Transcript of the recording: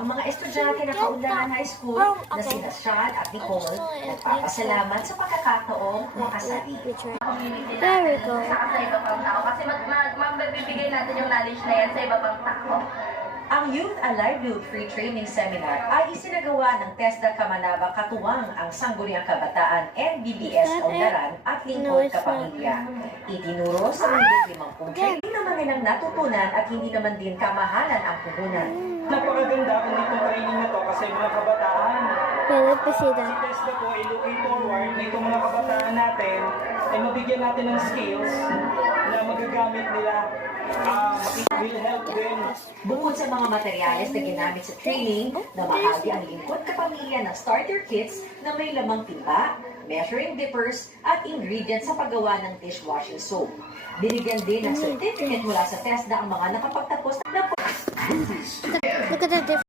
Ang mga estudyante ng Kaunlaran High School na sina Sean at Nicole nagpapasalamat sa pagkakataong makasali. There we go. Sa iba pang tao. Kasi magbibigay natin yung knowledge na yan sa iba pang tao. Ang Youth Livelihood Free Training Seminar ay isinagawa ng TESDA Kamanaba katuwang ang Sangguniang Kabataan, NBBS Kaunlaran at Lingkod Kapamilya. Itinuro sa mahigit 50 training naman nilang natutunan at hindi naman din kamahalan ang puhunan. Napakaganda ang itong training na to kasi mga kabataan. Pwede pa sila. Si TESDA po ay looking forward na itong mga kabataan natin ay mabigyan natin ng skills na magagamit nila. Will help them. Bukod sa mga materyales na ginamit sa training, namahagi ang Lingkod Kapamilya ng starter kits na may lamang timba, measuring dippers, at ingredients sa paggawa ng dishwashing soap. Binigyan din ng certificate mula sa TESDA ang mga nakapagtapos na Look at the difference.